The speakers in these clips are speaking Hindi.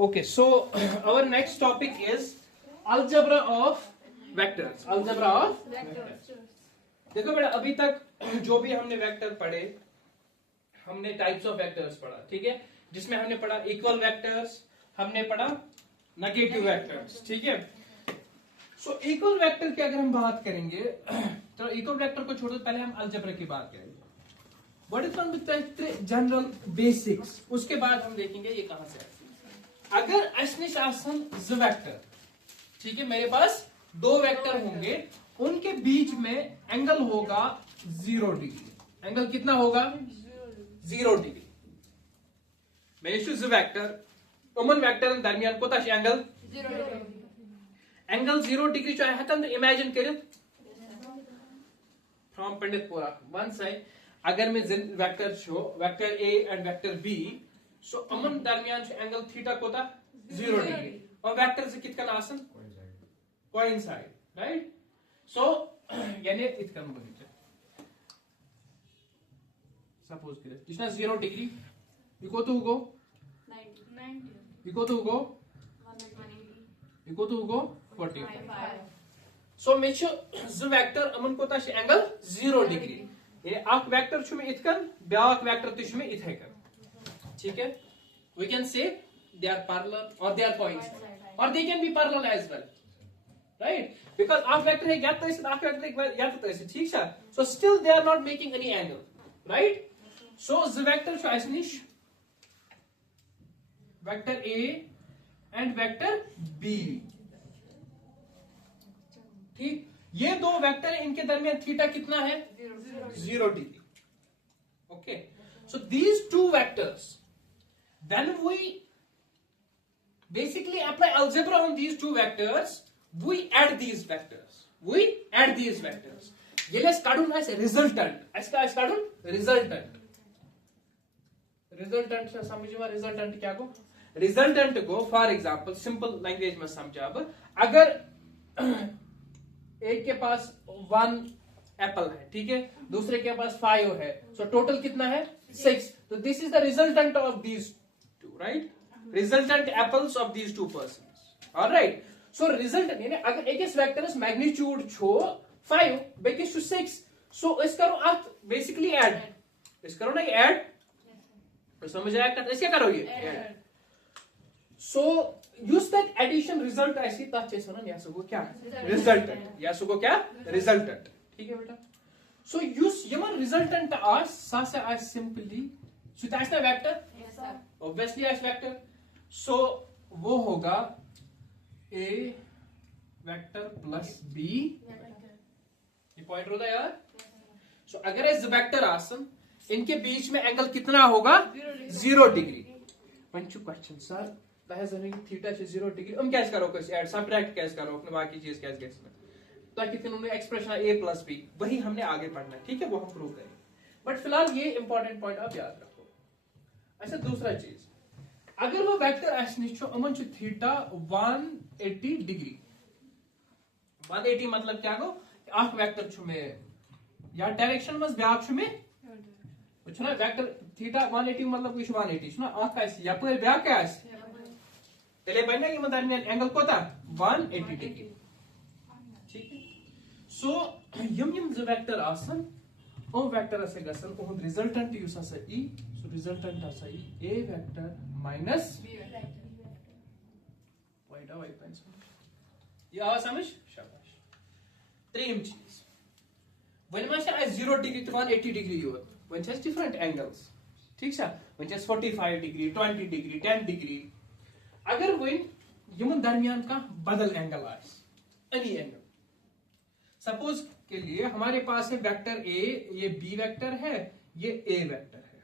Okay, so our next topic is algebra of vectors. Algebra of vectors. देखो बेटा, अभी तक जो भी हमने वेक्टर पढ़े, हमने टाइप्स ऑफ वेक्टर्स पढ़ा, ठीक है, जिसमें हमने पढ़ा इक्वल वेक्टर्स, हमने पढ़ा नेगेटिव वेक्टर्स, ठीक है। सो इक्वल वेक्टर की अगर हम बात करेंगे, तो इक्वल वेक्टर को छोड़ दो, पहले हम अलजेब्रा की बात करेंगे। What is one general basics, उसके बाद हम देखेंगे ये कहां से है। अगर अशनिश आसन ज वेक्टर, ठीक है, मेरे पास दो वेक्टर होंगे, उनके बीच में एंगल होगा 0 डिग्री। एंगल कितना होगा? 0 डिग्री। मेरे ज वेक्टर उमन वेक्टर दरमियान कोता एंगल 0 डिग्री। एंगल 0 डिग्री जो है इमेजिन कर फ्रॉम पंडितपुरा वन साइड, अगर मैं वेक्टर छो vector A and vector B, so अमन दरमियान एंगल थीटा कोता 0 डिग्री, और वेक्टर से कितना आसन कोइंसाइड, राइट। सो यानी इतना बघितलं, सपोज केलं जिसना 0 डिग्री इको तो उगो 90 इको तो उगो 180 इको तो उगो 45। सो मे ज वेक्टर अमन कोता एंगल 0 डिग्री। ये अख वेक्टर छु में इथकन, ब्याक वेक्टर तो छु में इथे कर, ठीक है। We can say they are parallel और दे आर कोइंसाइड, और they can be parallel as well, right, because अख वेक्टर है या तो इस अख वेक्टर या तो इस, ठीक है। So still they are not making any angle, right. So ज वेक्टर छु असनिश vector A and vector B, ठीक। ये दो वेक्टर है, इनके दरमियान थीटा कितना है? 0 degree. Okay, so these two vectors, when we basically apply algebra on these two vectors, we add these vectors. ये लेस काढून ऐसे resultant, इसका काढून resultant से समझिए resultant क्या को? resultant को for example simple language में समझा। अब अगर एक के पास 1 एप्पल है, ठीक है, दूसरे के पास 5 है, सो टोटल कितना है? 6। तो this is the resultant of these two, right, resultant apples of these two persons, alright. So resultant यानी अगर एक इस वेक्टर मैग्नीट्यूड छो 5 बेकिस टू 6, सो इस करो आप बेसिकली ऐड, इस करो ना ऐड, तो समझ आया? ऐसे करो ये add. So use that addition result ऐसी ताचे सो ना या सो क्या रिजल्टेंट, या सो क्या रिजल्टेंट, ठीक है बेटा। सो यूज यमन रिजल्टेंट आस सा से आस simply so that's the vector, yes sir, obviously आस वेक्टर। सो वो होगा ए वेक्टर प्लस बी, ये पॉइंट होता है यार। सो अगर इस वेक्टर आसन, इनके बीच में एंगल कितना होगा? 0 degree. One two question sir theta 0 degree हम कैसे करो, कैसे ऐड सबट्रैक्ट कैसे करो, अपने बाकी चीज कैसे ताकि कितने एक्सप्रेशन ए प्लस बी, वही हमने आगे पढ़ना है, ठीक है, वो हम प्रूव करेंगे। बट फिलहाल ये इंपॉर्टेंट पॉइंट आप याद रखो। अच्छा, दूसरा चीज, अगर वो वेक्टर एसनिचो अमन छु थीटा 180 डिग्री, 180 मतलब क्या गो, आख वेक्टर छु में या डायरेक्शन में ब्याक छु में कुछ ना वेक्टर थीटा 180 मतलब कुछ 180 छु ना आख का या पर ब्याक क्या है, पहले बनना ये दरमियान एंगल को था 180 डिग्री, ठीक है। सो यम ज वेक्टर आसन ओ वेक्टर असे गसन ओ रिजल्टेंट यूस असे ई, सो रिजल्टेंट असे ई A vector minus B vector, वाइड वाइड पेंस ये आवा समझ, शाबाश। त्रीम चीज when ma से 0 degree to 180 degree yo, when has different angles, ठीक है, when has 45 degree 20 degree 10 degree. अगर वो यमन दरमियान का बदल एंगल आए, एनी एंगल, सपोज के लिए हमारे पास है वेक्टर ए, ये बी वेक्टर है, ये ए वेक्टर है,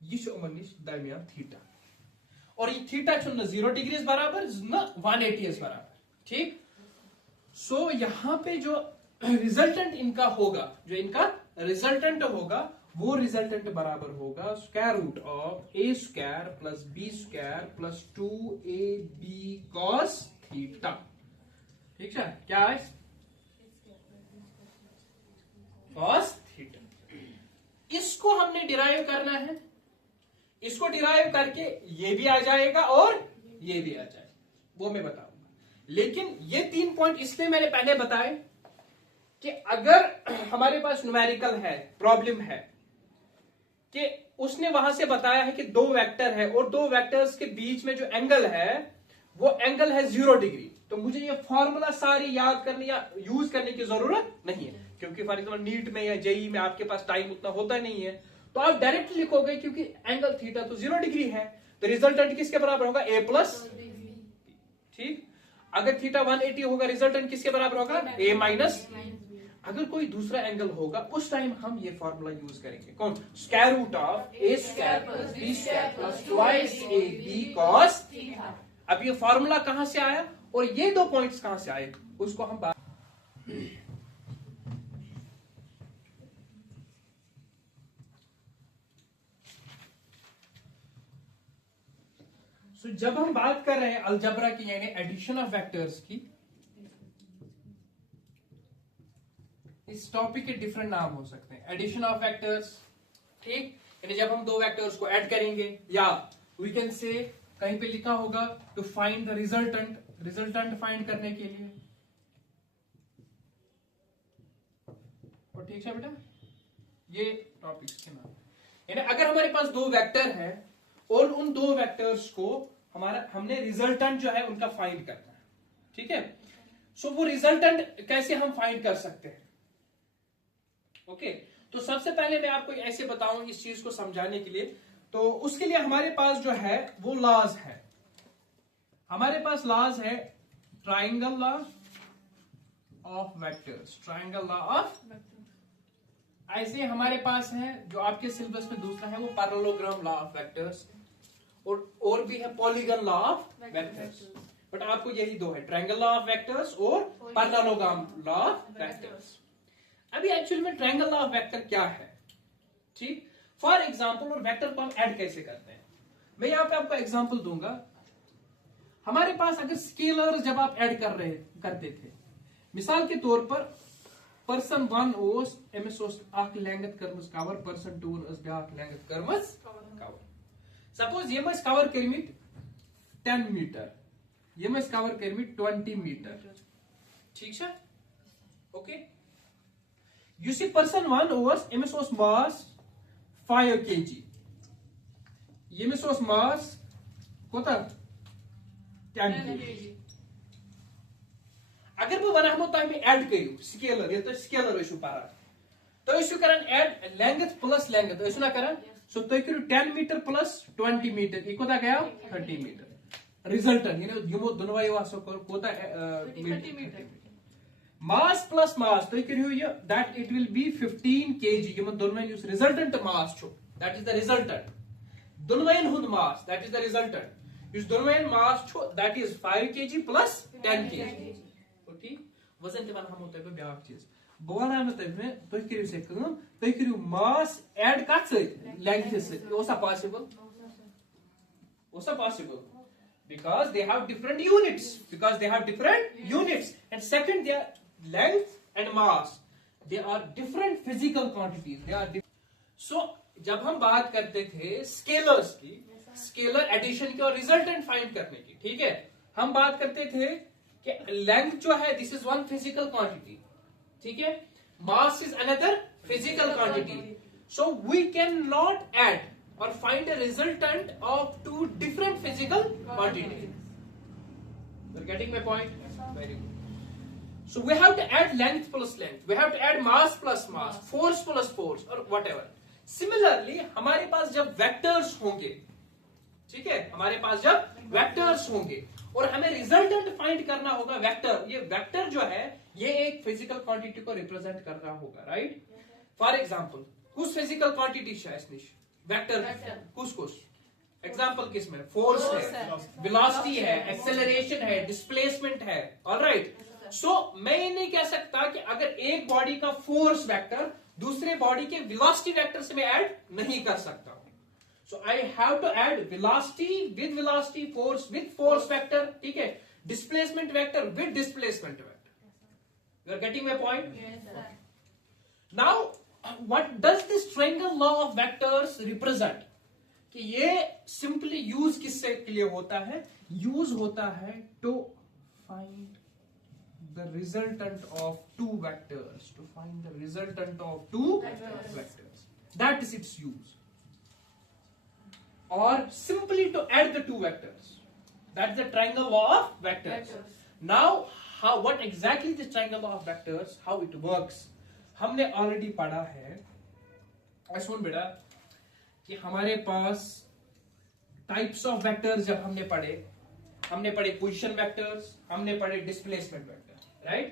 ये दरमियान थीटा, और ये थीटा 0 डिग्री बराबर न 180 बराबर, ठीक। सो यहां पे जो रिजल्टेंट इनका होगा, जो इनका रिजल्टेंट होगा, वो रिजल्टेंट बराबर होगा square root of A square plus B square plus 2ab cos theta, ठीक है। क्या है? cos theta. इसको हमने डिराइव करना है, इसको डिराइव करके ये भी आ जाएगा और ये भी आ जाएगा, वो मैं बताऊंगा। लेकिन ये 3 पॉइंट इसलिए मैंने पहले बताए कि अगर हमारे पास न्यूमेरिकल है, प्रॉब्लम है कि उसने वहां से बताया है कि 2 वेक्टर है और 2 वेक्टर्स के बीच में जो एंगल है वो एंगल है 0 डिग्री, तो मुझे ये फॉर्मूला सारी याद करने या यूज करने की जरूरत नहीं है, क्योंकि फॉर एग्जाम्पल नीट में या जेई में आपके पास टाइम उतना होता नहीं है, तो आप डायरेक्ट लिखोगे क्योंकि एंगल थीटा तो 0 डिग्री है, तो रिजल्टेंट किसके बराबर होगा, a प्लस, ठीक। अगर थीटा 180 होगा, रिजल्टेंट किसके बराबर होगा, a माइनस। अगर कोई दूसरा एंगल होगा उस टाइम हम ये फॉर्मूला यूज करेंगे, कौन, square root of a square plus b square plus twice ab cos theta. अब ये फॉर्मूला कहां से आया और ये 2 पॉइंट्स कहां से आए उसको हम बात। जब हम बात कर रहे हैं अलजबरा की यानी एडिशन ऑफ वेक्टर्स की, इस टॉपिक के डिफरेंट नाम हो सकते हैं, एडिशन ऑफ वेक्टर्स, ठीक, यानी जब हम 2 वेक्टर्स को ऐड करेंगे, या वी कैन से कहीं पे लिखा होगा to find the resultant, resultant find करने के लिए, और ठीक है बेटा, ये टॉपिक्स के नाम। यानी अगर हमारे पास 2 वेक्टर है और उन 2 वेक्टर्स को हमने रिजल्टेंट जो है उनका फाइंड करना है, ठीक है। सो वो रिजल्टेंट कैसे हम फाइंड कर सकते हैं, ओके। तो सबसे पहले मैं आपको ऐसे बताऊं इस चीज को समझाने के लिए, तो उसके लिए हमारे पास जो है वो लॉज है, हमारे पास लॉज है triangle law of vectors, triangle law of, ऐसे हमारे पास है जो आपके सिलेबस में दूसरा है वो पैरेललोग्राम लॉ ऑफ वेक्टर्स, और भी है polygon law of vectors, but आपको यही 2 है, ट्रायंगल लॉ ऑफ वेक्टर्स और पैरेललोग्राम लॉ ऑफ वेक्टर्स। अभी एक्चुअली में ट्रायंगल लॉ ऑफ वेक्टर क्या है, ठीक, फॉर एग्जांपल, और वेक्टर को हम ऐड कैसे करते हैं, मैं यहां पे आपको एग्जांपल दूंगा। हमारे पास अगर स्केलर जब आप ऐड करते थे, मिसाल के तौर पर पर्सन 1 ओस एमएस ओस अख लेंथ कर्मस कवर, पर्सन 2 ओस back length karmas cover. Suppose ये मस कवर कर्मित 10 मीटर, ये मस कवर कर्मित 20 मीटर, ठीक है, ओके। You see person 1 ओस एमएस ओस मास 5 kg, एमएस ओस मास कोता 10 kg। अगर बह वन तुम ऐड करू स्केलर, ये स्केलर पारान, तुम करान ऐड लेंथ प्लस लेंथ, ना करान, सो तुम करू 10 मीटर प्लस 20 मीटर, ये कोता गया 30 मीटर, रिजल्टेंट यमो दोनों कोता 30 मीटर। मास प्लस मास तुम करू ये that it will be 15 kg, यमन दोनों रिजल्टेंट मास छो दैट इज द रिजल्टेंट, दोनों हुंद mass that is the resultant, इस दोनों मास छो that is 5 kg plus 10 kg, ठीक। वजन दिवान हम होता है ब्याक चीज, बह वन तुम करू से तुम करू मास ऐड कत लेंथ से, ओसा पॉसिबल, ओसा possible, because they have different units, because they have different units, and second their length and mass, they are different physical quantities, they are so जब हम बात करते थे स्केलर्स की, स्केलर एडिशन की और रिजल्टेंट फाइंड करने की, ठीक है, हम बात करते थे कि लेंथ जो है this is one physical quantity, ठीक है, mass is another physical quantity, so we can not add or find a resultant of 2 different physical quantities. You're getting my point? Very good. So we have to add length plus length, we have to add mass plus mass, force plus force, or whatever. Similarly, हमारे पास जब वेक्टर्स होंगे, ठीक है, हमारे पास जब वेक्टर्स होंगे और हमें रिजल्टेंट फाइंड करना होगा वेक्टर, ये वेक्टर जो है ये एक फिजिकल क्वांटिटी को रिप्रेजेंट कर रहा होगा, राइट। फॉर एग्जांपल कुछ फिजिकल क्वांटिटी है वेक्टर, कुछ एग्जांपल किस में, फोर्स है, वेलोसिटी है, एक्सेलरेशन है, डिस्प्लेसमेंट है, ऑलराइट। सो मैं ये नहीं कह सकता कि अगर एक बॉडी का फोर्स वेक्टर दूसरे बॉडी के वेलोसिटी वेक्टर से मैं ऐड नहीं कर सकता हूं, so I have to add velocity with velocity, force with force vector, ठीक है, displacement vector with displacement vector. You are getting my point? Now what does this triangle law of vectors represent? कि ये सिंपली यूज किससे के लिए होता है, यूज होता है to find the resultant of two vectors, to find the resultant of two vectors. That is its use. Or simply to add the two vectors. That's the triangle law of vectors. Now, what exactly this triangle law of vectors, how it works, हमने already पढ़ा है. सुन बेटा कि हमारे पास types of vectors जब हमने पढ़े position vectors, हमने पढ़े displacement vectors. Right?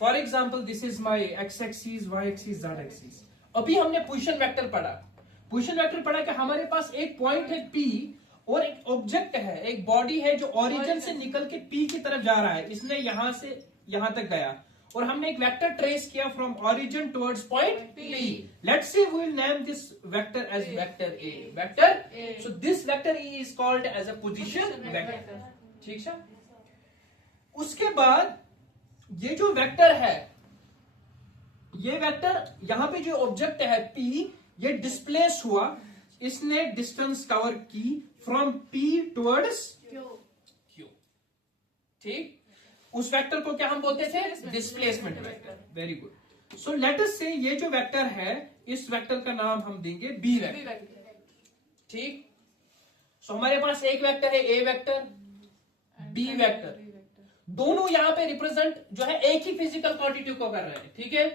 For example, this is my x-axis, y-axis, z-axis. अभी हमने पोजीशन वेक्टर पढ़ा कि हमारे पास एक पॉइंट है P और एक ऑब्जेक्ट है, एक बॉडी है जो ओरिजिन से निकल के P की तरफ जा रहा है. इसने यहां से यहां तक गया और हमने एक वेक्टर ट्रेस किया from origin towards point P. Let's say we will name this vector as vector A. So this vector A is called as a position vector. ठीक है. उसके बाद ये जो वेक्टर है, ये वेक्टर यहां पे जो ऑब्जेक्ट है P, ये डिस्प्लेस हुआ, इसने डिस्टेंस कवर की फ्रॉम P टुवर्ड्स Q. ठीक, उस वेक्टर को क्या हम बोलते थे, displacement vector. Very good. So let us से ये जो वेक्टर है, इस वेक्टर का नाम हम देंगे B वेक्टर. ठीक. सो हमारे पास एक वेक्टर है A वेक्टर, B वेक्टर. दोनों यहां पे रिप्रेजेंट जो है एक ही फिजिकल क्वांटिटी को कर रहे हैं. ठीक है.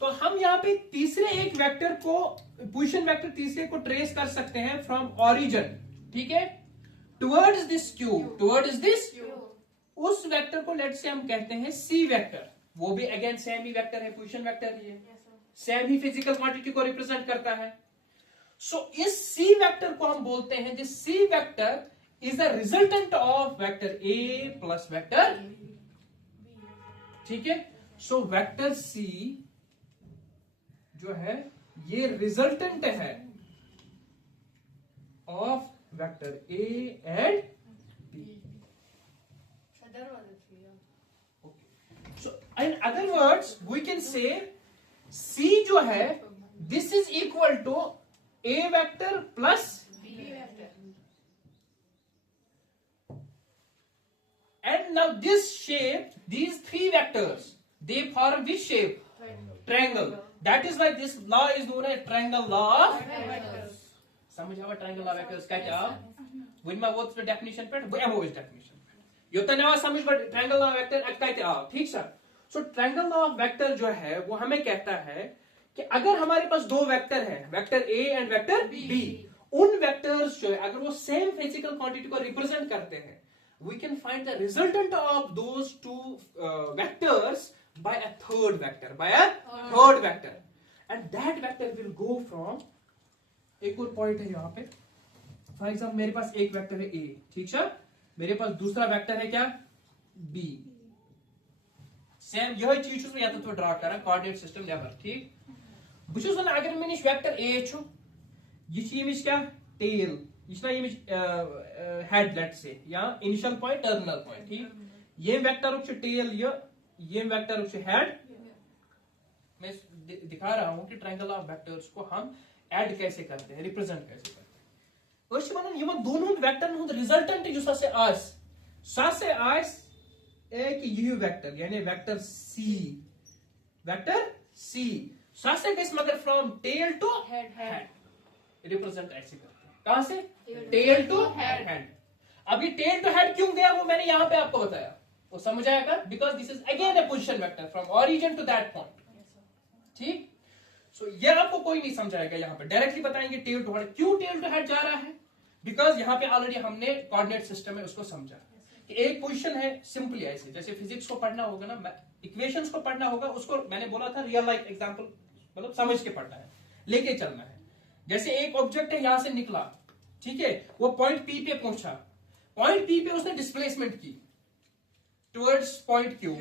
तो हम यहां पे तीसरे एक वेक्टर को, पोजीशन वेक्टर तीसरे को ट्रेस कर सकते हैं फ्रॉम ओरिजिन. ठीक है, टुवर्ड्स दिस Q. उस वेक्टर को लेट से हम कहते हैं C वेक्टर. वो भी अगेन सेम ही वेक्टर है, पोजीशन वेक्टर ही है, सेम ही फिजिकल क्वांटिटी को रिप्रेजेंट करता है. सो इस C वेक्टर को हम बोलते हैं, this C vector is the resultant of vector A plus vector B. ठीक है. सो वेक्टर C जो है ये रिजल्टेंट है of vector A and B. So in other words we can say C जो है this is equal to A vector plus B vector. And now this shape, these three vectors, they form which shape? Triangle. That is why this law is known as triangle law of vectors. समझा triangle law of vectors क्या क्या? वही मैं वो definition पे, वो एमओ इस definition पे. यो तो नया समझ but triangle law of vector क्या क्या? ठीक sir. So triangle law of vector जो है वो हमें कहता है कि अगर हमारे पास दो वेक्टर है, vector A and vector B, उन वेक्टर्स जो है अगर वो सेम फिजिकल क्वांटिटी को रिप्रेजेंट करते हैं, we can find the resultant of those two vectors by a third vector, and that vector will go from, एक और पॉइंट है यहाँ पे. फॉर एग्जाम्पल मेरे पास एक वेक्टर है A. ठीक है. मेरे पास दूसरा वेक्टर है क्या, B. सेम यही चीज या तो ड्रा करा कोऑर्डिनेट सिस्टम लेवल. ठीक. बुझ अगर मैं वेक्टर A छु, ये क्या टेल, ये हेड लेट से या इनिशियल पॉइंट टर्मिनल पॉइंट. ठीक. ये वेक्टर टेल, ये वेक्टर हेड. मैं दिखा रहा हूं कि ट्रायंगल ऑफ वेक्टर्स को हम ऐड कैसे करते हैं, रिप्रेजेंट कैसे करते हैं. ये दोनों वेक्टर रिजल्टेंट एक यह वेक्टर यानी वेक्टर C मगर from tail to head represent ऐसे करते हैं. कहां से, टेल टू हेड. अब ये टेल टू हेड क्यों गया वो मैंने यहां पे आपको बताया, वो समझ आएगा. Because this is again a position vector from origin to that point. ठीक. सो ये आपको कोई नहीं समझाएगा, यहां पे डायरेक्टली बताएंगे टेल टू हेड. क्यों टेल टू हेड जा रहा है, बिकॉज यहां पे ऑलरेडी हमने कोऑर्डिनेट सिस्टम है उसको समझा कि एक पोजीशन है सिंपली ऐसे, जैसे फिजिक्स को पढ़ना होगा ना, इक्वेशंस को पढ़ना होगा, उसको मैंने बोला था रियल लाइफ एग्जांपल मतलब समझ के पढ़ना है, लेके चलना है. जैसे एक ऑब्जेक्ट है यहां से निकला, ठीक है, वो पॉइंट P पे पहुंचा, पॉइंट P पे उसने डिस्प्लेसमेंट की टुवर्ड्स पॉइंट Q,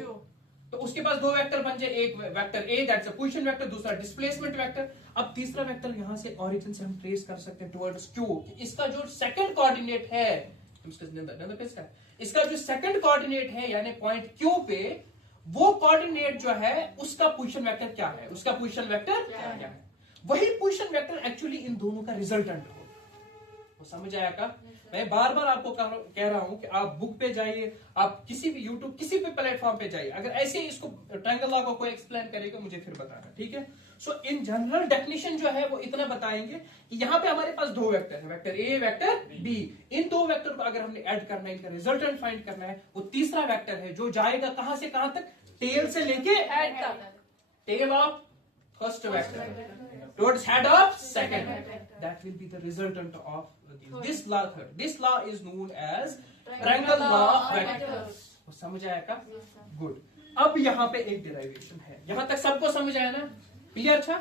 तो उसके पास दो वेक्टर बन जाए, एक vector A that's a position vector, दूसरा डिस्प्लेसमेंट वेक्टर. अब तीसरा वेक्टर यहां से ओरिजिन से हम ट्रेस कर सकते हैं टुवर्ड्स Q. इसका जो सेकंड कोऑर्डिनेट है, इसका जो सेकंड कोऑर्डिनेट है यानी पॉइंट Q पे, वो कोऑर्डिनेट जो है उसका पोजीशन वेक्टर क्या है, उसका पोजीशन वेक्टर क्या है. वही पोजीशन वेक्टर एक्चुअली इन दोनों का रिजल्टेंट हो. तो समझ आया का? मैं बार बार आपको कह रहा हूं कि आप बुक पे जाइए, आप किसी भी यूट्यूब किसी भी प्लेटफॉर्म पे जाइए, अगर ऐसे ही इसको ट्रायंगल लॉ को कोई एक्सप्लेन करेगा मुझे फिर बताना, ठीक है? सो इन जनरल डेफिनेशन जो है वो इतना बताएंगे कि यहाँ पे हमारे पास दो वेक्टर है, वेक्टर ए वेक्टर बी। इन दो वेक्टर को अगर हमने ऐड करना है, इनका रिजल्टेंट फाइंड करना है, वो तीसरा वेक्टर है जो जाएगा कहां से कहां तक, टेल से लेके हेड तक, tail of first vector towards head of second, that will be the resultant of this law. This law is known as triangle law of vectors. समझ आया का? गुड। अब यहाँ पे एक डेरिवेशन है, यहां तक सबको समझ आया ना? क्लियर? अच्छा,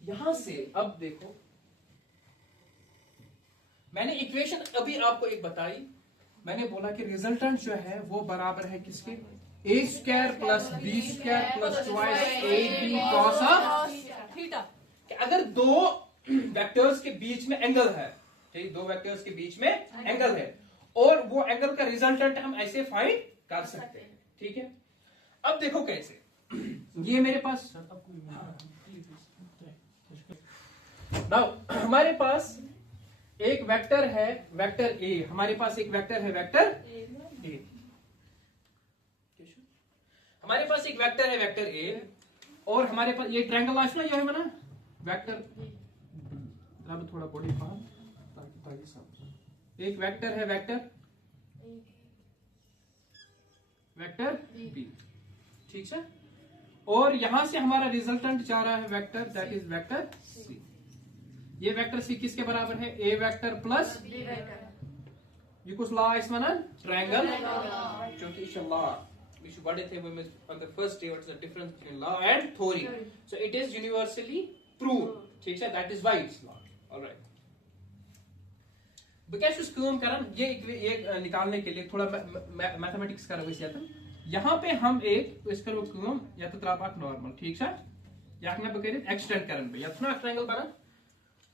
यहां से अब देखो, मैंने इक्वेशन अभी आपको एक बताई, मैंने बोला कि रिजल्टेंट जो है वो बराबर है किसके, a square plus B square plus twice A B cos of theta. अगर दो वेक्टर्स के बीच में एंगल है, ठीक, दो वेक्टर्स के बीच में एंगल है और वो एंगल का रिजल्टेंट हम ऐसे फाइंड कर सकते हैं, ठीक है? अब देखो कैसे, ये मेरे पास नाउ हमारे पास एक वेक्टर है वेक्टर ए, हमारे पास एक वेक्टर है वेक्टर ए, हमारे पास एक वेक्टर है वेक्टर ए और हमारे पास ये ट्रायंगल आशना जो है ना वेक्टर, अब थोड़ा बॉडी पार्ट ताकि सब, एक वेक्टर है वेक्टर बी, ठीक है? और यहां से हमारा रिजल्टेंट जा रहा है vector that is vector C. ये वेक्टर सी किसके बराबर है, ए वेक्टर प्लस ये कुछ लॉ इस वनान ट्रायंगल, क्योंकि इस लॉ which what थे वो on the first day what's the difference between law and theory, so it is universally proved, ठीक है? that is why it's law, all right। बस क्या काम करन ये निकालने के लिए थोड़ा मैथमेटिक्स करो वैसे आता, यहाँ पे हम एक इस करो काम या तो त्रा पाक नॉर्मल, ठीक है? या मैं बकरित एक्सटेंड करन पे या थोड़ा ट्रायंगल बना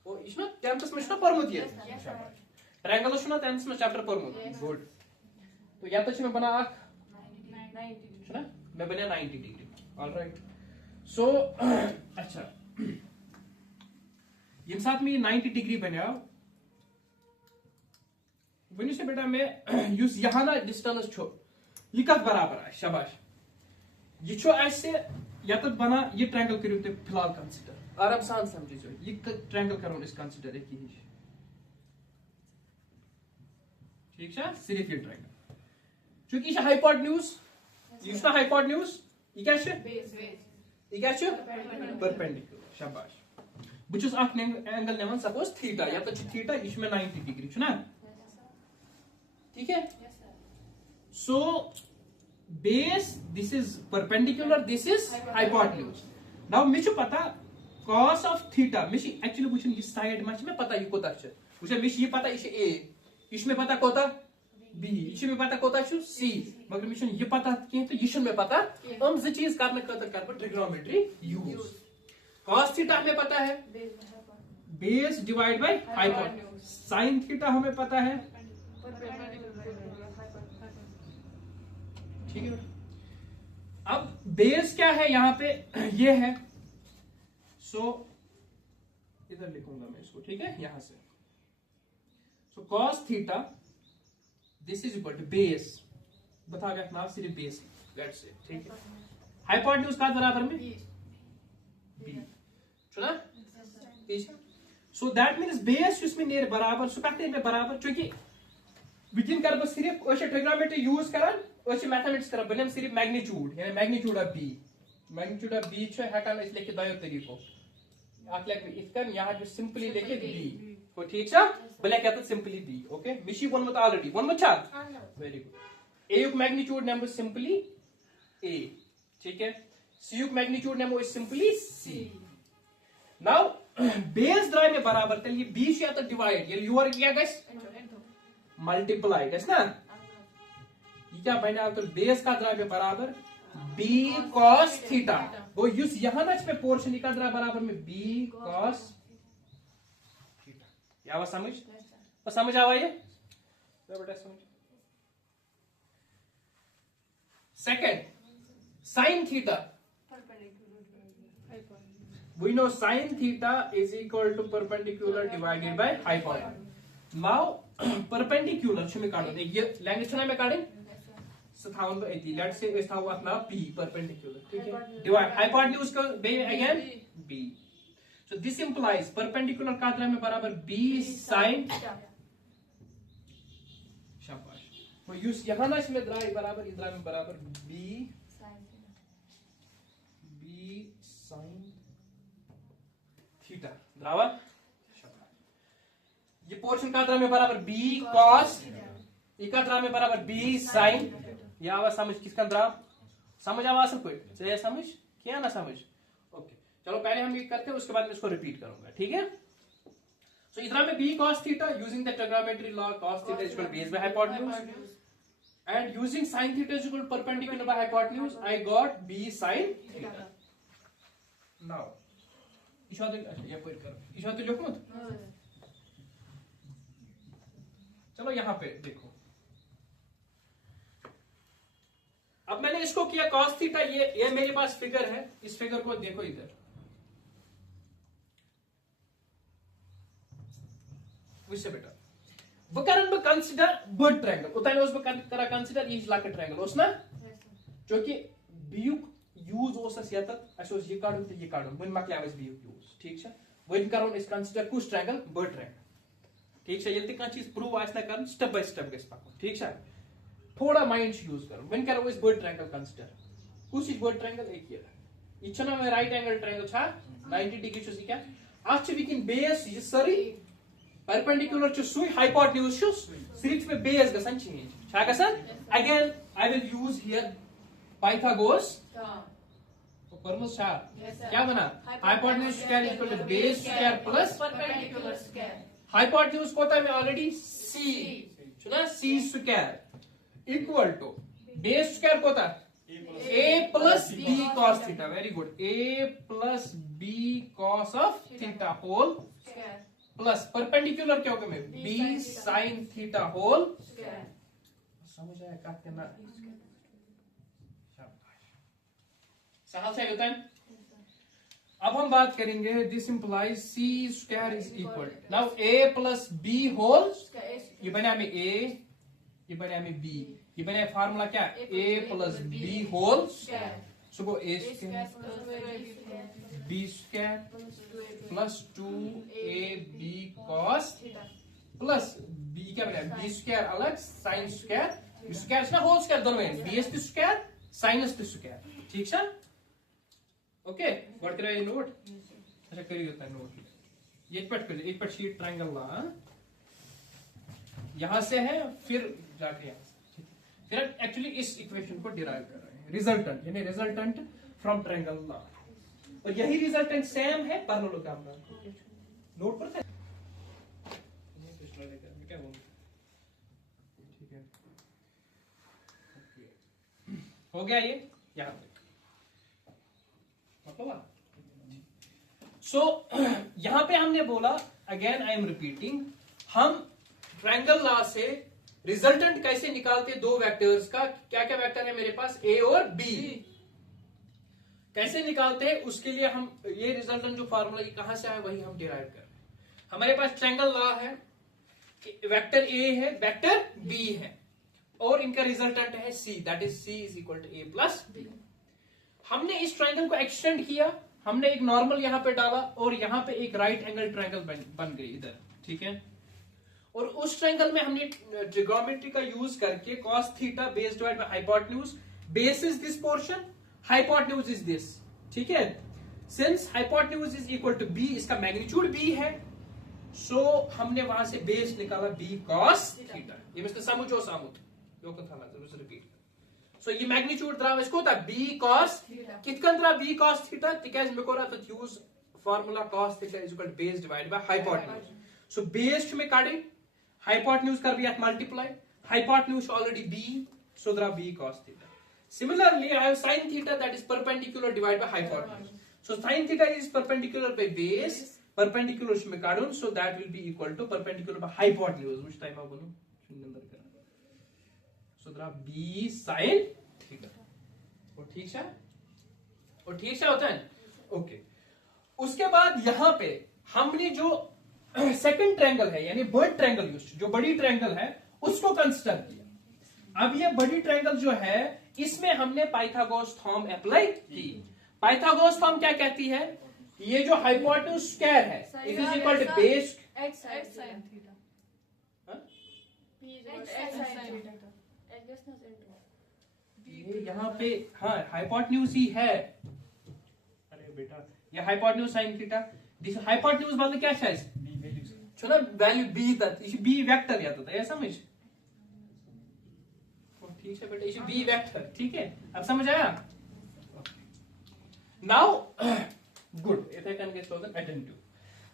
वो इसमें 10th में इसमें परमुत ये ट्रायंगल उसमें 10th में चैप्टर परमुत, गुड। तो या तो इसमें बना सुना मैं बना 90 डिग्री, ऑलराइट। सो अच्छा, ये साथ में 90 डिग्री बना वन से बेटा मैं यूज यहाँ ना डिस्टेंस छो ये कत बराबर है, शाबाश, ये छो ऐसे या तो बना ये ट्रायंगल करो तो फिलहाल कंसीडर आराम सान समझो, ये ट्रायंगल करो इस कंसीडर एक ही, ठीक है? सिर्फ ये ट्रायंगल चूंकि ये हाइपोटेन्यूज, ये इसका हाइपोटेन्यूज, ये क्या है बेस, ये क्या है परपेंडिकुलर, शाबाश। बुचुस अख एंगल नेवन सपोज थीटा, या तो थीटा इसमें 90 डिग्री है ना, ठीक है? So base this is perpendicular, this is hypotenuse. Now मिछु पता cos ऑफ थीटा मिछु एक्चुअली बुचन ये साइड मच में पता ये कोता छ, बुचन मिछु ये पता ये ए, इसमें पता कोता बी, इसमें पता कोता छु सी, मगर मिशन ये पता कि तो ये में पता हम ज चीज करने खतर कर ट्रिग्नोमेट्री यूज। cos थीटा हमें पता है base divide by hypotenuse, sin theta हमें पता है, ठीक है? अब बेस क्या है यहाँ पे, ये है, सो इधर लिखूंगा मैं इसको, ठीक है? यहां से so cos theta this is equal to base, बता गया ना सिर्फ बेस, दैट्स इट, ठीक है? हाइपोटेन्यूज का बराबर में बी, सुना? सो दैट मींस बेस इसमें नियर बराबर, सो कहते हैं बराबर, क्योंकि विदिन कर बस सिर्फ ओसे ट्रिग्नोमेट्री यूज करन, ओसे मैथमेटिक्स कर बनेम सिर्फ मैग्नीट्यूड, यानी magnitude of B, magnitude of B छ हटाना इसलिए कि दयो तरीको आखिर में इसकन यहाँ जो सिंपली लेके बी को, ठीक है? भले कहते सिंपली बी, ओके? मिशी वन मत ऑलरेडी वन मत चार, वेरी गुड। ए युक मैग्नीट्यूड नेम सिंपली ए, ठीक है? सी युक magnitude name is simply C. Now base द्राय में बराबर तल ये बी से आता डिवाइड, ये यूआर क्या गाइस मल्टीप्लाई, गाइस ना ये क्या बना, तो बेस का द्राय में बराबर b cos थीटा, वो यूज यहां ना इसमें पोर्शन का द्राय बराबर में b cos थीटा, या समझ आवा ये बेटा समझ। Second sin theta we know sin theta is equal to perpendicular divided by hypotenuse. Now perpendicular छु में काढो ये लैंग्वेज छना में काढे सथावन पे एती लेट्स से इस थाव अपना p perpendicular ठीक है डिवाइड hypotenuse को बे again b. So this implies perpendicular का तरह में बराबर b sin शाबाश वो यूज यहां ना इसमें द्राई बराबर इधर में बराबर b sin थीटा द्रावा ये पोर्शन का में बराबर b cos इका में बराबर b sin ये आवाज समझ किसका द्राव समझ आवाज सब कोई चाहिए समझ क्या ना समझ ओके चलो पहले हम ये करते हैं उसके बाद मैं इसको रिपीट करूंगा ठीक है. सो इधर में b cos theta using the trigonometry law cos theta is equal to base by hypotenuse and using sin theta is equal to perpendicular by hypotenuse I got b sin theta. Now इशाते लिखो चलो यहां पे देखो अब मैंने इसको किया cos थीटा ये मेरे पास फिगर है इस फिगर को देखो इधर उससे बेटा वो करें बे कंसीडर बर्ड ट्रायंगल उताने उस बे करा कंसीडर ये लॉकेट ट्रायंगल उस ना जो कि बीयुक यूज ओस यतत अस ओस ये काडुन ते ये काडुन वन मकलाव इस बीयुक यूज ठीक छ वन करो इस कंसीडर कुछ ट्रायंगल बर्ड ट्रायंगल ठीक छ यल्ते का चीज प्रूव आस ना करन स्टेप बाय स्टेप गस पको ठीक छ थोड़ा माइंड यूज करो वन करो इस बर्ड ट्रायंगल कंसीडर कुछ इस बर्ड ट्रायंगल एक ये इच्छना में राइट एंगल ट्रायंगल छ 90 डिग्री छ क्या आज छ वी कैन बेस ये सरी perpendicular to sui hypotenuse to सिर्फ पे base गसन change क्या गसन again I will use here Pythagoras formula क्या बना hypotenuse square equal to base square plus perpendicular square hypotenuse को था मैं already c सुना c square equal to base square को था a plus b cos theta very good a plus b cos of theta whole square plus perpendicular क्या होगा मैं b sin थीटा होल समझ आया काटते ना सहल से होता है. अब हम बात करेंगे this implies c square is equal now a plus b whole ये बना में a ये बना में b ये बना फार्मूला क्या a plus b whole so go a square b square plus 2ab cos plus b क्या बना b स्क्वायर अलग sin स्क्वायर स्क्वायर ना होल स्क्वायर दोनों में bs पे स्क्वायर sinus पे स्क्वायर ठीक है ओके व्हाट कर ये नोट अच्छा करिए होता है नोट ये एक पट शीट ट्रायंगल ला यहां से है फिर जाके यहां से फिर एक्चुअली इस इक्वेशन को डिराइव कर रहे हैं रिजल्टेंट यानी रिजल्टेंट फ्रॉम ट्रायंगल ला और यही रिजल्टेंट सेम है पैरेललोग्राम का नोट पर क्या बोलूं ठीक है हो गया ये यहां पे मतलब सो यहां पे हमने बोला अगेन आई एम रिपीटिंग हम ट्रायंगल लॉ से रिजल्टेंट कैसे निकालते दो वेक्टर्स का क्या क्या वेक्टर है मेरे पास ए और बी कैसे निकालते हैं उसके लिए हम ये रिजल्टेंट जो फार्मूला ये कहां से आया वही हम डिराइव कर रहे हैं. हमारे पास ट्रायंगल लॉ है वेक्टर ए है वेक्टर बी है और इनका रिजल्टेंट है C that is C is equal to A plus B. हमने इस ट्रायंगल को एक्सटेंड किया हमने एक नॉर्मल यहां पे डाला और यहां पे एक राइट एंगल ट्रायंगल बन गई इधर ठीक है और उस ट्रायंगल में हमने ट्रिगोनोमेट्री का यूज करके cos theta base divide by hypotenuse base is this portion hypotenuse is this ठीक है since hypotenuse is equal to b इसका मैग्नीट्यूड b है सो हमने वहां से बेस निकाला b cos थीटा ये मिस्टर समझो सामुत यो कथा ना जरूर रिपीट सो ये मैग्नीट्यूड द्राव इसको था b cos कितकन द्रा b cos थीटा तिकाज मे कोरा त use formula cos theta is equal to base divide by hypotenuse so base में काटे हाइपोटेन्यूज कर दिया multiply hypotenuse already b so द्रा b cos theta. Similarly, I have sin theta that is perpendicular divided by hypotenuse. So sin theta is perpendicular by base, perpendicular में काढून, so that will be equal to perpendicular by hypotenuse. Which time आप बोलो? नंबर करना. So द्रा b sin theta. और ठीक है? और ठीक है होता है? Okay. उसके बाद यहां पे हमने जो सेकंड ट्रायंगल है यानी बर्ड ट्रायंगल यूज, जो बड़ी ट्रायंगल है उसको कंसिडर किया। अब ये बड़ी ट्रायंगल जो है इसमें हमने पाइथागोरस थ्योरम अप्लाई की। पाइथागोरस थ्योरम क्या कहती है, ये जो हाइपोटेन्यूज स्क्वायर है it is equal to base x sin theta. ये यहाँ पे हाँ हाइपोटेन्यूज ही है। अरे बेटा ये hypotenuse sine theta, this hypotenuse मतलब क्या है छोटा वैल्यू बी तक, ये बी वेक्टर आता था, ये समझ ठीक है बेटा, ये बी वेक्टर, ठीक है अब समझ आया। Now good, it can get attentive.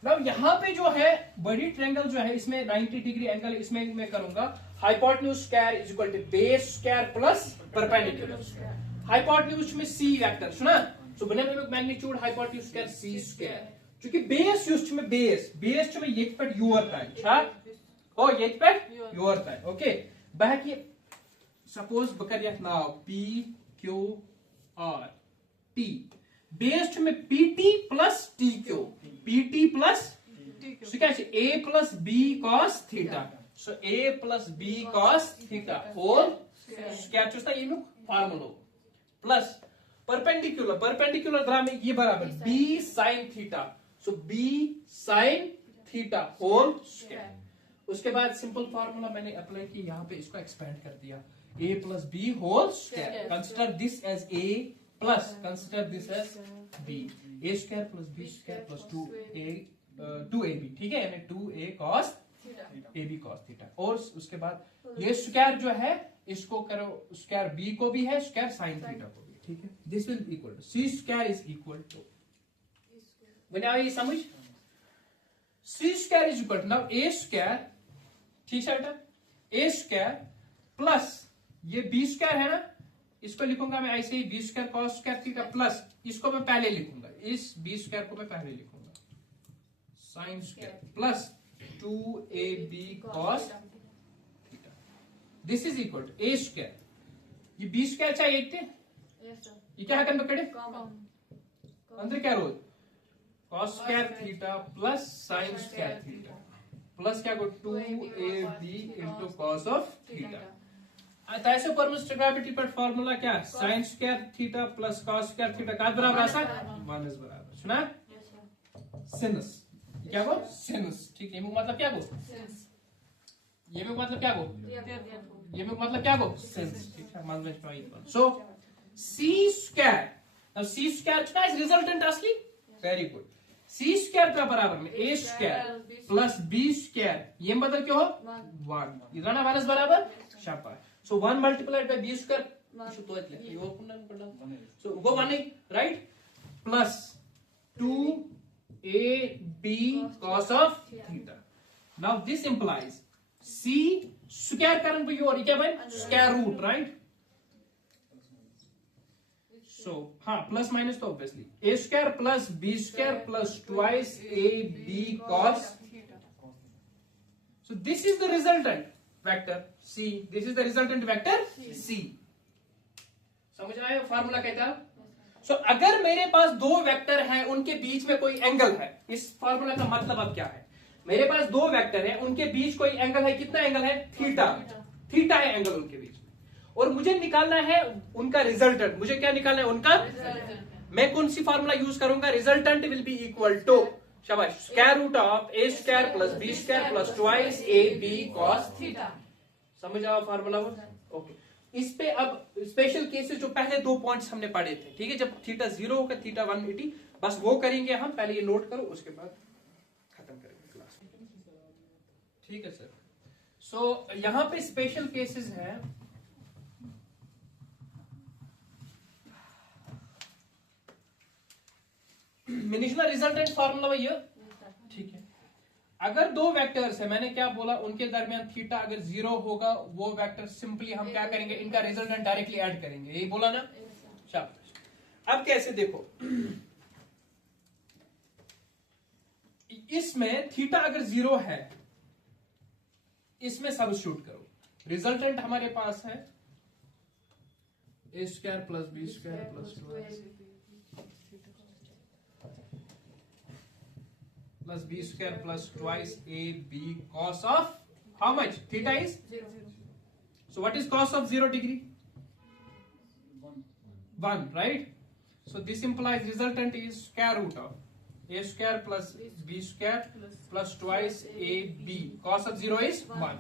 Now यहाँ पे जो है बड़ी ट्रायंगल जो है इसमें 90 डिग्री एंगल, इसमें मैं करूंगा hypotenuse square is equal to base square plus perpendicular square. Hypotenuse में सी वेक्टर सुना, सो बनाने magnitude hypotenuse square C square, क्योंकि बेस युस्त में बेस में ये पे योर था, छा ओ ये पे योर था, ओके बाकी सपोज बकर यथ नाव P Q R T, base में PT plus T Q, PT plus so क्या A plus B cos theta, so A plus B cos theta whole क्या चुस्ता ये फार्मूला प्लस परपेंडिकुलर द्रा में ये बराबर B sine theta, so B sine theta whole square. उसके बाद सिंपल फार्मूला मैंने अप्लाई की, यहाँ पे इसको एक्सपेंड कर दिया, a plus b whole square, consider this as a plus consider this as b, a square plus b square plus 2ab, ठीक है यानी 2a cos ab cos theta. और उसके बाद ये स्क्वायर जो है इसको करो स्क्वायर b को भी है, स्क्वायर sin थीटा को भी, ठीक है। This will equal to c square is equal to, बने आई समझ, c square is equal to now a square, ठीक है बेटा, a स्क्वायर प्लस ये बी स्क्वायर है ना, इसको लिखूंगा मैं ऐसे ही B square cos square theta plus इसको मैं पहले लिखूंगा, इस बी स्क्वायर को मैं पहले लिखूंगा sine square plus 2ab cos theta, this is equal to A square, ये बी स्क्वायर चाहिए एक थे, ये क्या है कड़े अंदर क्या रोज cos square theta plus sine square theta plus क्या को 2ab into cos of theta. ऐसे ट्रिग्नोमेट्री पर फार्मूला क्या sine square theta plus cos square theta का बराबर ऐसा 1 इज बराबर, सुना सिनस, क्या वो सिनस, ठीक है, मतलब क्या वो ये में मतलब क्या वो ये में मतलब क्या वो सिनस, ठीक है मतलब सो सी स्क्वायर, अब सी स्क्वायर सुना इज रिजल्टेंट असली, वेरी गुड, सी स्क्वायर का बराबर में ए स्क्वायर प्लस बी स्क्वायर, ये मतलब क्या हो 1 इधर ना 1 इज बराबर शाबाश, so 1 multiplied by b square, so go 1 right plus 2ab cos of theta। now this implies c square करन पे और क्या भाई square root right, so हाँ plus minus तो obviously a square plus b square plus twice ab cos theta, so this is the resultant vector c, this is the resultant vector c, समझ आए फार्मूला कहता है। सो अगर मेरे पास दो वेक्टर हैं उनके बीच में कोई एंगल है, इस फार्मूला का मतलब अब क्या है, मेरे पास दो वेक्टर हैं उनके बीच कोई एंगल है, कितना एंगल है थीटा, थीटा है एंगल उनके बीच में, और मुझे निकालना है उनका रिजल्टेंट, मुझे क्या निकालना है उनका, मैं कौन सी फार्मूला यूज करूंगा, resultant will be equal to शाबाश square root of A square plus B square plus twice A B cos theta, समझ आओ फार्मूला ओके। इस पे अब स्पेशल केसेस जो पहले दो पॉइंट्स हमने पढ़े थे, ठीक है, जब थीटा 0 होगा थीटा 180, बस वो करेंगे हम, पहले ये नोट करो उसके बाद खत्म करेंगे क्लास, ठीक है सर। सो यहां पे स्पेशल केसेस है, मिनिशनल रिजल्टेंट फार्मूला वही है, ठीक है। अगर दो वेक्टर्स है, मैंने क्या बोला उनके दरमियान थीटा अगर 0 होगा वो वेक्टर सिंपली हम क्या करेंगे इनका रिजल्टेंट डायरेक्टली ऐड करेंगे, यही बोला ना शाबाश। अब कैसे देखो, इसमें थीटा अगर 0 है इसमें सब्स्टिट्यूट करो, रिजल्टेंट हमारे पास है A square plus B square plus 2 plus b square plus twice ab cos of how much? Theta is 0. so what is cos of 0 degree? 1, right? So this implies resultant is square root of a square plus b square plus twice ab. Cos of 0 is 1.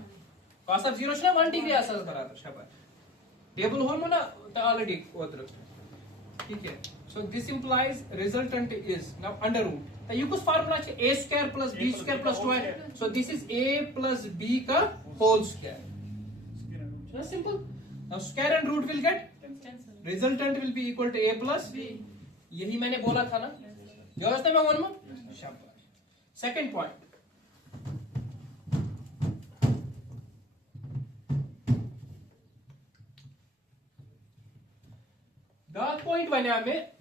Cos of 0 is 1 degree asas barabar shabar. Table हो ना already ओत्र. ठीक है. So this implies resultant is now under root. तो ये कुछ फार्मूला है a square plus b square plus 2. So this is a plus b का whole square. So simple. Now square and root will get resultant will be equal to a plus b. यही मैंने बोला था ना. जो रास्ते में वन में शाबाश. Second point. डॉट पॉइंट बने हमें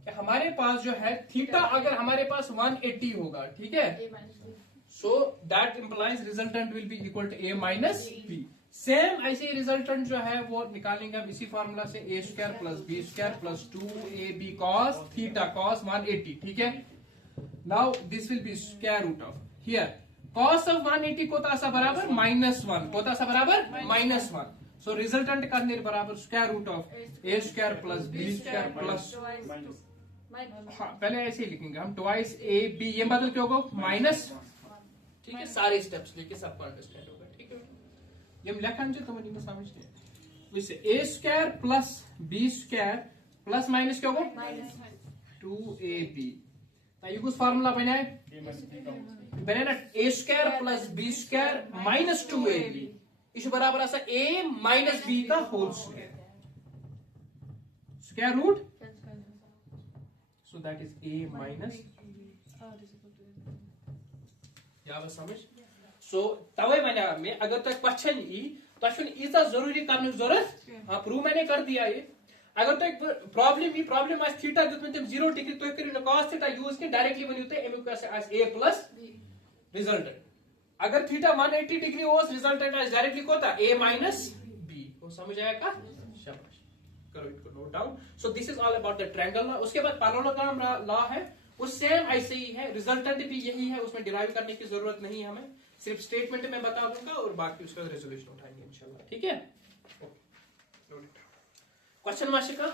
कि हमारे पास जो है थीटा अगर हमारे पास 180 होगा, ठीक है, so that implies resultant will be equal to a minus B. Same ऐसे ही रिजल्टेंट जो है वो निकालेंगे हम इसी फॉर्मूला से a square plus B square plus 2ab cos theta cos 180. ठीक है. Now this will be square root of here cos ऑफ 180 कोता सा बराबर -1 कोता सा बराबर -1. So resultant करने बराबर square root of a square plus b square plus, हाँ पहले ऐसे ही लिखेंगे हम ट्वाइस a b. ये बदल क्या होगा? माइनस. ठीक है, सारे स्टेप्स लेके सबको अंडरस्टैंड होगा. ठीक है, ये हम लिखा जो तुम नहीं समझते वैसे a square plus b square plus minus क्या होगा? 2ab. तो ये कुछ फार्मूला बना है ना a square plus b square minus 2ab इस बराबर ऐसा a माइनस b का whole square square root. So that is a minus या बस समझ. सो तवे मैंने में अगर तो क्वेश्चन तो इतना जरूरी करने की जरूरत. हाँ प्रूव मैंने कर दिया ये. अगर तो एक प्रॉब्लम आज थीटा दितमें तम 0 डिग्री तो करियो cos थीटा यूज के डायरेक्टली बनियो तो एमिक आज a प्लस रिजल्टेंट. अगर थीटा 180 डिग्री हो रिजल्टेंट आज डायरेक्टली कोता a माइनस b. तो समझ आएगा? शाबाश, करो इनको note down. So this is all about the triangle law. उसके बाद पैरेललोग्राम लॉ है, वो सेम ऐसे ही है, रिजल्टेंट भी यही है, उसमें डिराइव करने की जरूरत नहीं है हमें, सिर्फ स्टेटमेंट में बता दूंगा और बाकी उसका रेजोल्यूशन उठाएंगे इंशाल्लाह. ठीक है, क्वेश्चन माशिका.